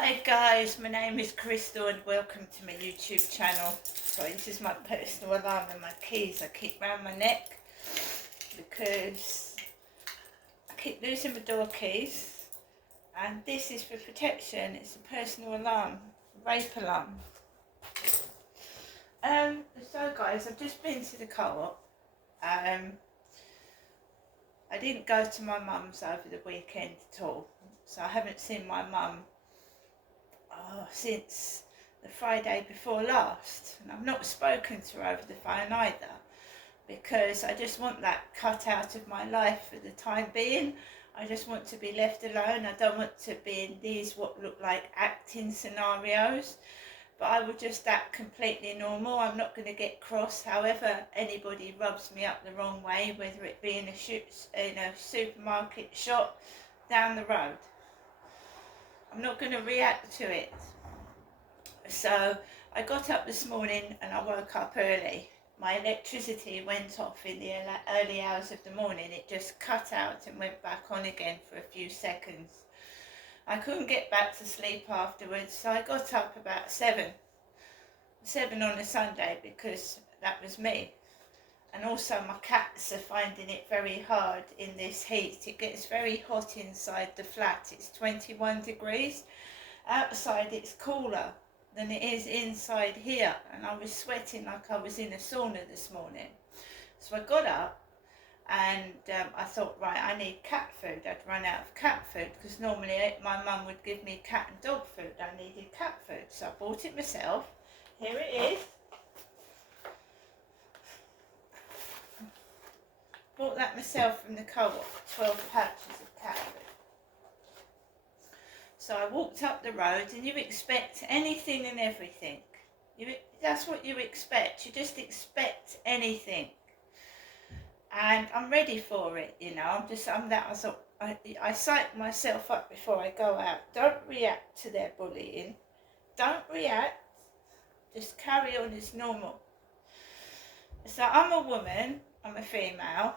Hi guys, my name is Crystal and welcome to my YouTube channel. Sorry, this is my personal alarm and my keys I keep round my neck because I keep losing my door keys, and this is for protection. It's a personal alarm, rape alarm. So guys, I've just been to the co-op. I didn't go to my mum's over the weekend at all, so I haven't seen my mum since the Friday before last, and I've not spoken to her over the phone either, because I just want that cut out of my life for the time being. I just want to be left alone. I don't want to be in these what look like acting scenarios, but I will just act completely normal. I'm not going to get cross however anybody rubs me up the wrong way, whether it be in a supermarket, shop, down the road. I'm not going to react to it. So I got up this morning and I woke up early. My electricity went off in the early hours of the morning. It just cut out and went back on again for a few seconds. I couldn't get back to sleep afterwards, so I got up about 7 on a Sunday, because that was me. And also my cats are finding it very hard in this heat. It gets very hot inside the flat. It's 21 degrees. Outside it's cooler than it is inside here, and I was sweating like I was in a sauna this morning. So I got up and I thought, right, I need cat food. I'd run out of cat food because normally my mum would give me cat and dog food. I needed cat food, so I bought it myself. Here it is. Bought that myself from the co-op, 12 pouches of cat food. So I walked up the road, and you expect anything and everything. That's what you expect. You just expect anything. And I'm ready for it, you know. I psych myself up before I go out. Don't react to their bullying. Don't react. Just carry on as normal. So I'm a woman. I'm a female.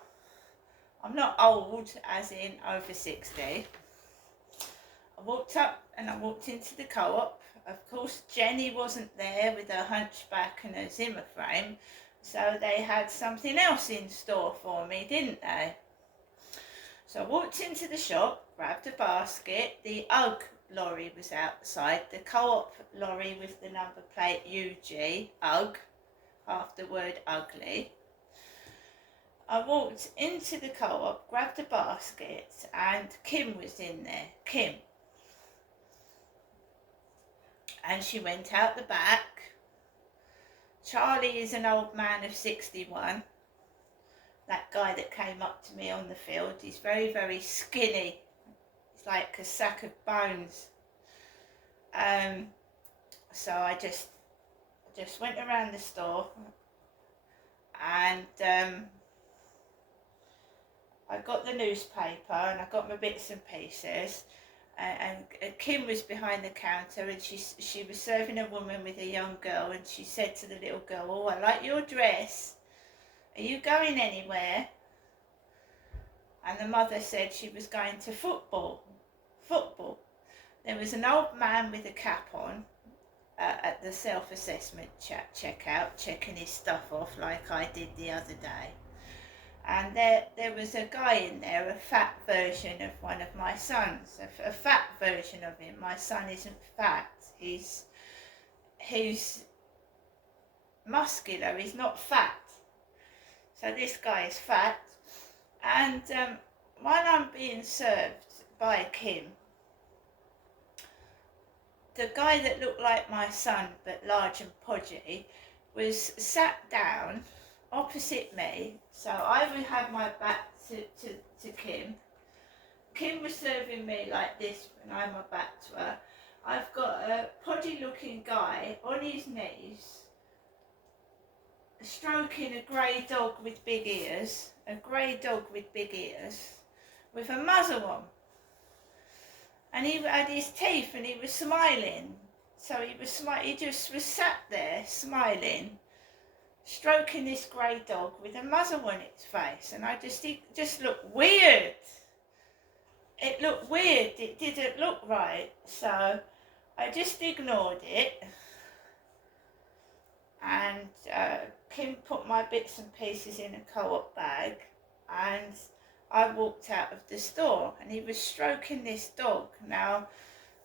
I'm not old, as in over 60. I walked up and I walked into the co-op. Of course, Jenny wasn't there with her hunchback and her Zimmer frame, so they had something else in store for me, didn't they? So I walked into the shop, grabbed a basket. The UGG lorry was outside, the co-op lorry with the number plate UG, UGG, half the word ugly. I walked into the co-op, grabbed a basket, and Kim was in there, Kim. And she went out the back. Charlie is an old man of 61. That guy that came up to me on the field, he's very, very skinny. He's like a sack of bones. So I just went around the store, and I got the newspaper and I got my bits and pieces. And Kim was behind the counter, and she was serving a woman with a young girl, and she said to the little girl, "Oh, I like your dress. Are you going anywhere?" And the mother said she was going to football. There was an old man with a cap on at the self-assessment checkout, checking his stuff off like I did the other day. And there was a guy in there, a fat version of one of my sons, a fat version of him. My son isn't fat. He's muscular. He's not fat. So this guy is fat. And while I'm being served by Kim, the guy that looked like my son but large and podgy was sat down opposite me, so I would have my back to Kim. Kim was serving me like this when I had my back to her. I've got a podgy looking guy on his knees stroking a grey dog with big ears, with a muzzle on. And he had his teeth and he was smiling. So he just was sat there smiling, stroking this grey dog with a muzzle on its face, and it just looked weird. It looked weird. It didn't look right. So I just ignored it, and Kim put my bits and pieces in a Co-op bag, and I walked out of the store, and he was stroking this dog. Now,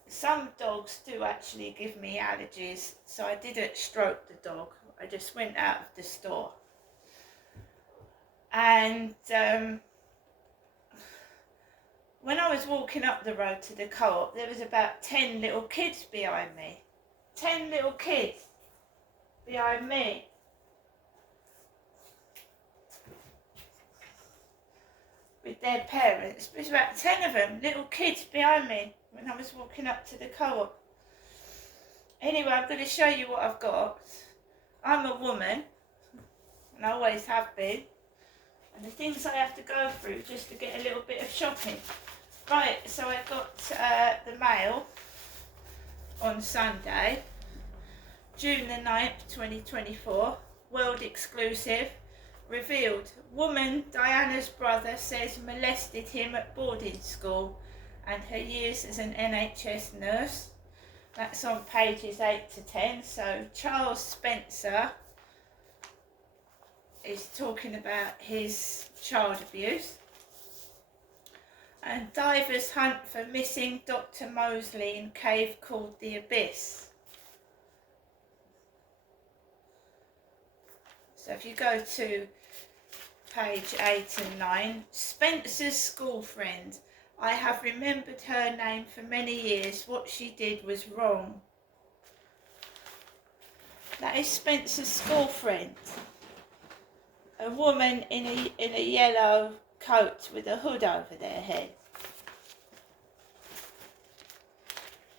some dogs do actually give me allergies, so I didn't stroke the dog. I just went out of the store. And when I was walking up the road to the Co-op, there was about 10 little kids behind me. 10 little kids behind me. With their parents. There was about 10 of them, little kids behind me, when I was walking up to the Co-op. Anyway, I'm going to show you what I've got. I'm a woman, and I always have been. And the things I have to go through just to get a little bit of shopping. Right, so I got the mail on Sunday, June the 9th, 2024, world exclusive. Revealed, woman Diana's brother says molested him at boarding school and her years as an NHS nurse. That's on pages 8 to 10. So Charles Spencer is talking about his child abuse. And divers hunt for missing Dr. Mosley in cave called the Abyss. So if you go to page 8 and 9, Spencer's school friend. I have remembered her name for many years. What she did was wrong. That is Spencer's school friend. A woman in a yellow coat with a hood over their head.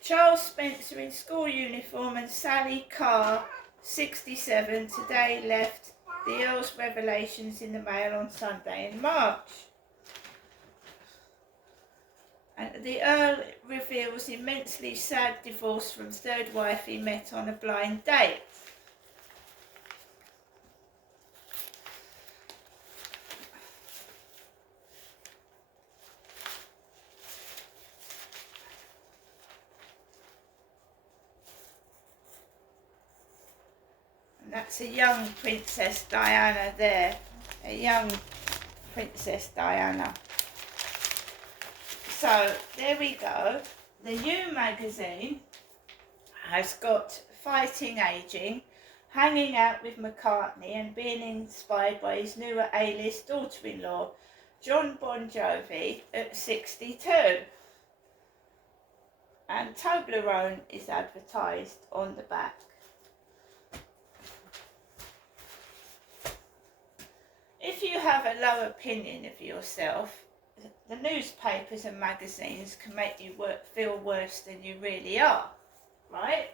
Charles Spencer in school uniform and Sally Carr, 67, today left the Earl's revelations in the Mail on Sunday in March. And the Earl reveals immensely sad divorce from third wife he met on a blind date. And that's a young Princess Diana there. A young Princess Diana. So there we go. The You magazine has got fighting ageing, hanging out with McCartney and being inspired by his newer A-list daughter-in-law, John Bon Jovi, at 62. And Toblerone is advertised on the back. If you have a low opinion of yourself, the newspapers and magazines can make you feel worse than you really are, right?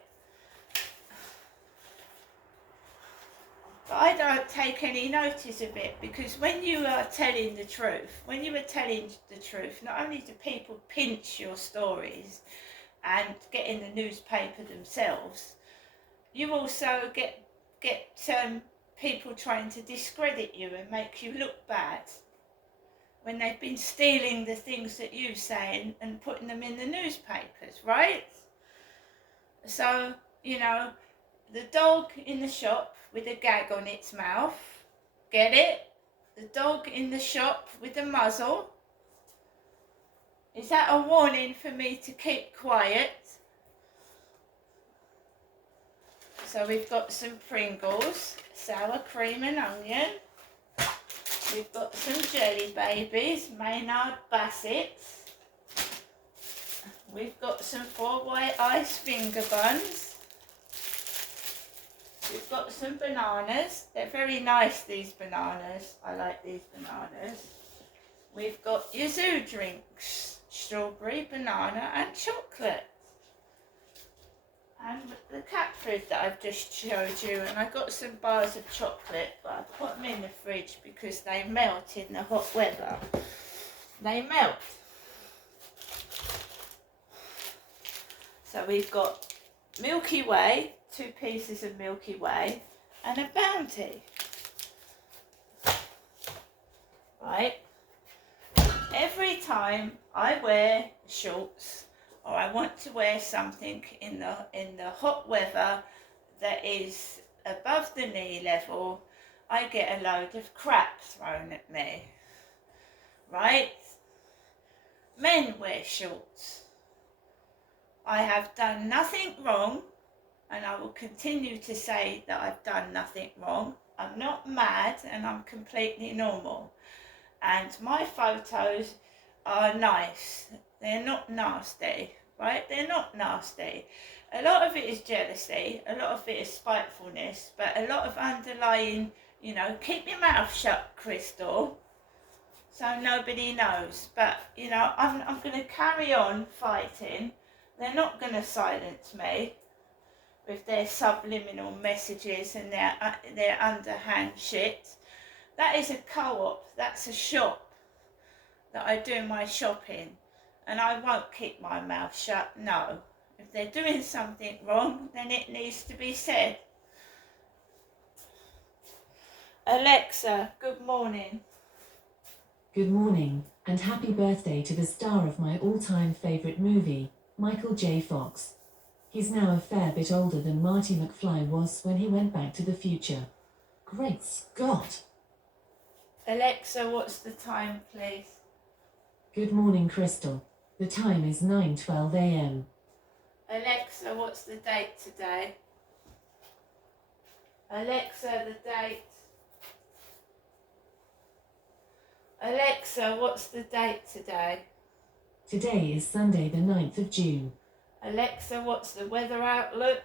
But I don't take any notice of it, because when you are telling the truth, not only do people pinch your stories and get in the newspaper themselves, you also get people trying to discredit you and make you look bad when they've been stealing the things that you say and putting them in the newspapers, right? So, you know, the dog in the shop with a gag on its mouth, get it? The dog in the shop with a muzzle. Is that a warning for me to keep quiet? So we've got some Pringles, sour cream and onion. We've got some Jelly Babies, Maynard Bassett's. We've got some 4 White Ice finger buns. We've got some bananas. They're very nice, these bananas. I like these bananas. We've got Yuzu drinks, strawberry, banana and chocolate. And the cat food that I've just showed you, and I got some bars of chocolate, but I put them in the fridge because they melt in the hot weather. They melt. So we've got Milky Way, 2 pieces of Milky Way, and a Bounty. Right? Every time I wear shorts, or I want to wear something in the hot weather that is above the knee level, I get a load of crap thrown at me, right? Men wear shorts. I have done nothing wrong, and I will continue to say that I've done nothing wrong. I'm not mad, and I'm completely normal. And my photos are nice. They're not nasty, right? They're not nasty. A lot of it is jealousy, a lot of it is spitefulness, but a lot of underlying, keep your mouth shut, Crystal, so nobody knows. But, I'm going to carry on fighting. They're not going to silence me with their subliminal messages and their underhand shit. That is a co-op, that's a shop that I do my shopping, and I won't keep my mouth shut, no. If they're doing something wrong, then it needs to be said. Alexa, good morning. Good morning, and happy birthday to the star of my all-time favourite movie, Michael J. Fox. He's now a fair bit older than Marty McFly was when he went back to the future. Great Scott! Alexa, what's the time, please? Good morning, Crystal. The time is 9:12 a.m. Alexa, what's the date today? Alexa, the date. Alexa, what's the date today? Today is Sunday the 9th of June. Alexa, what's the weather outlook?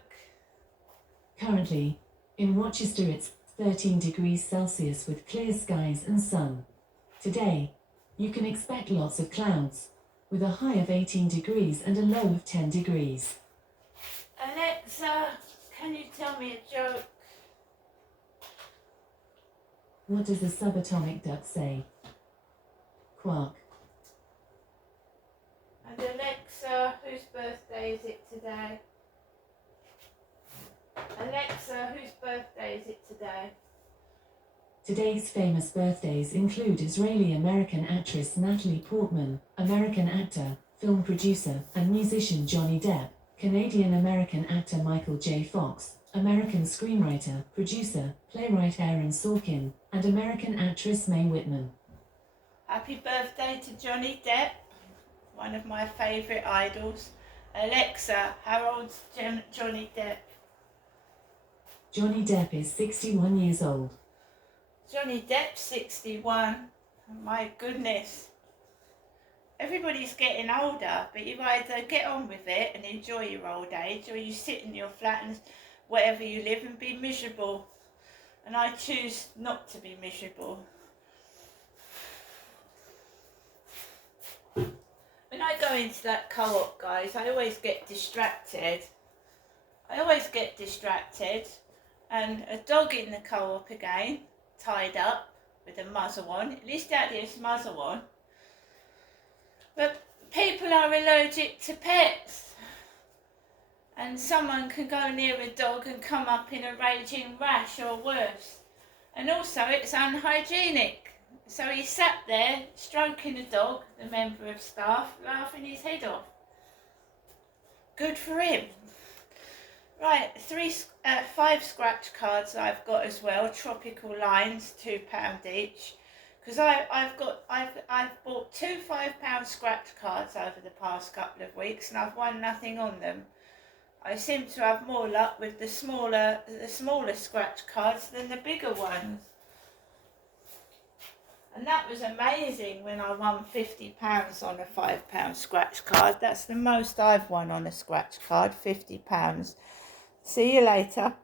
Currently, in Rochester it's 13 degrees Celsius with clear skies and sun. Today, you can expect lots of clouds, with a high of 18 degrees and a low of 10 degrees. Alexa, can you tell me a joke? What does the subatomic duck say? Quark. And Alexa, whose birthday is it today? Alexa, whose birthday is it today? Today's famous birthdays include Israeli-American actress Natalie Portman, American actor, film producer, and musician Johnny Depp, Canadian-American actor Michael J. Fox, American screenwriter, producer, playwright Aaron Sorkin, and American actress Mae Whitman. Happy birthday to Johnny Depp, one of my favourite idols. Alexa, how old's Johnny Depp? Johnny Depp is 61 years old. Johnny Depp's 61. My goodness. Everybody's getting older, but you either get on with it and enjoy your old age, or you sit in your flat and wherever you live and be miserable. And I choose not to be miserable. When I go into that co-op, guys, I always get distracted. And a dog in the co-op again, tied up with a muzzle on. At least that is muzzle on. But people are allergic to pets. And someone can go near a dog and come up in a raging rash or worse. And also it's unhygienic. So he sat there stroking the dog, the member of staff, laughing his head off. Good for him. Right, 5 scratch cards I've got as well, tropical lines, £2 each. Because I've bought 2 £5 scratch cards over the past couple of weeks, and I've won nothing on them. I seem to have more luck with the smaller scratch cards than the bigger ones. And that was amazing when I won £50 on a £5 scratch card. That's the most I've won on a scratch card, £50. See you later.